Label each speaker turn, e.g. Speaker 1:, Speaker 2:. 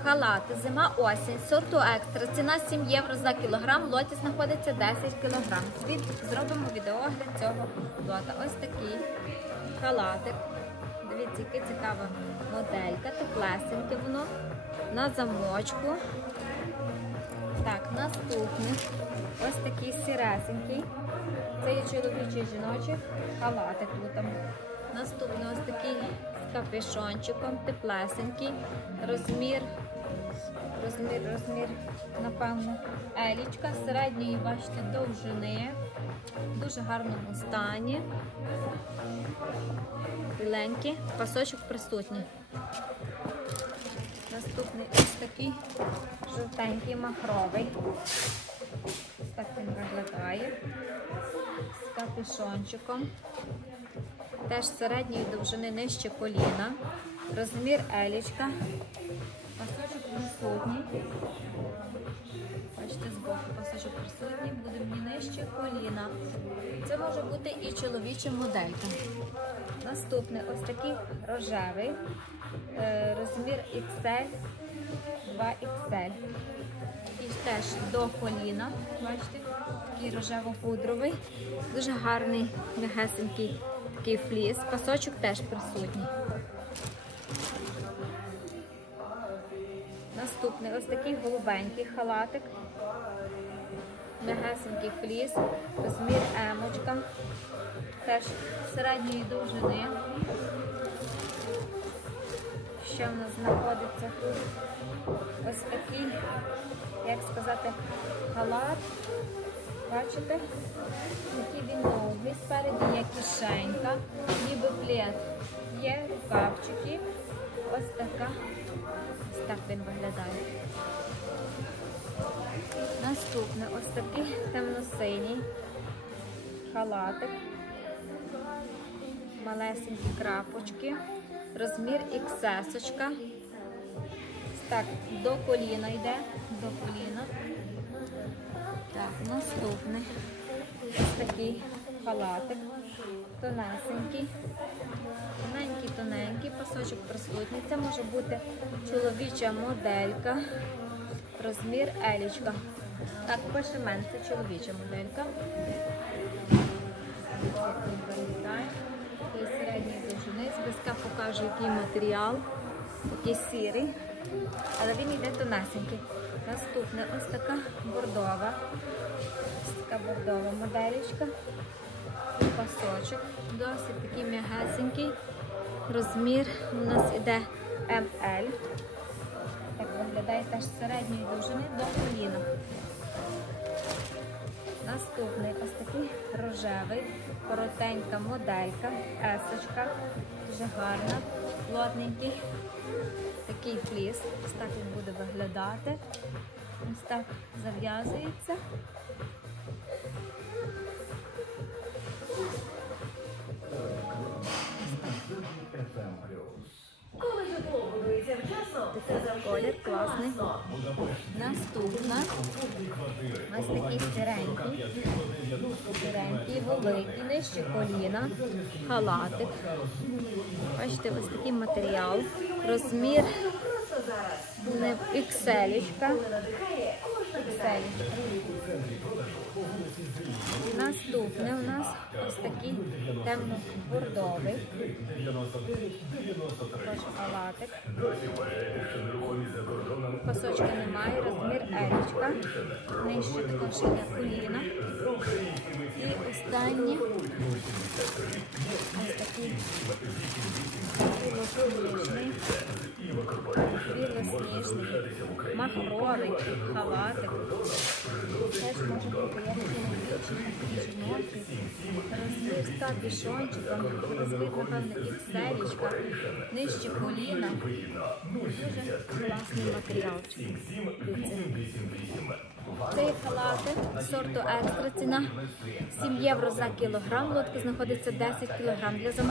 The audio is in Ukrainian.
Speaker 1: Халати, зима, осінь, сорту екстра. Ціна 7 євро за кілограм. Лоті знаходиться 10 кілограм. Зробимо відеогляд цього лота. Ось такий халатик. Дивіться, яка цікава моделька. Теплесеньке воно на замочку. Так, наступний. Ось такий сіресенький. Це є чоловічий жіночий халатик тут. Наступний ось такий капюшончиком, теплесенький. Розмір, розмір, розмір, напевно, елічка середньої, бачите, довжини. В дуже гарному стані. Біленький, пасочок присутній. Наступний ось такий жовтенький махровий. Ось так він виглядає. З капюшончиком. Теж середньої довжини нижче коліна. Розмір елічка. Пасочок присутній. Бачите, збоку пасочок присутній, буде мені нижче коліна. Це може бути і чоловіча моделька. Наступний ось такий рожевий. Е, Розмір XL, 2XL. І теж до коліна. Бачите, такий рожево-пудровий. Дуже гарний, м'ягесенький такий фліс. Пасочок теж присутній. Наступний ось такий голубенький халатик. М'ягесенький фліс, розмір емочка. Теж середньої довжини. Ще в нас знаходиться ось такий, як сказати, халат. Бачите? Який він довгий, спереді є кишенька, ніби плед. Є рукавчики. Ось така. Ось так він виглядає. Наступне ось такий темно-синій халатик. Малесенькі крапочки. Розмір XS. -очка. Так, до коліна йде, до коліна. Так, наступний. Ось такий халатик. Тонесенький. Тоненький, тоненький, пасочок присутній. Це може бути чоловіча моделька. Розмір елічка. Так, пише мен, це чоловіча моделька. Такий середньої довжини. Зблизька покажу, який матеріал. Такий сірий. Але він йде тонесенький. Наступне ось така бордова. Ось така бордова моделічка. І пасочок. Досить такий м'ягесенький. Розмір у нас іде ML. Так виглядає теж середньої довжини до коліна. Наступний ось такий рожевий, коротенька моделька, есочка, дуже гарна, плотненький, такий фліс. Ось так він буде виглядати. Ось так зав'язується. Колір класний. Наступна. Ось такий сиренький. Сиренький, великий, нижче коліна, халатик. Бачите, ось такий матеріал. Розмір XL. XL. Наступне у нас ось такий темно-бордовий. Також халатик. Немає, розмір елічка. Нижче також коліна. І останнє ось такий білосніжний, махровий халатик. Теж може бути і. Розмір з капюшончиком, розмір напевно ікселічка, нижче коліна. Дуже класний матеріал. Цей халати сорту екстра ціна 7 євро за кілограм. Лодки знаходиться 10 кілограм. Для замовлення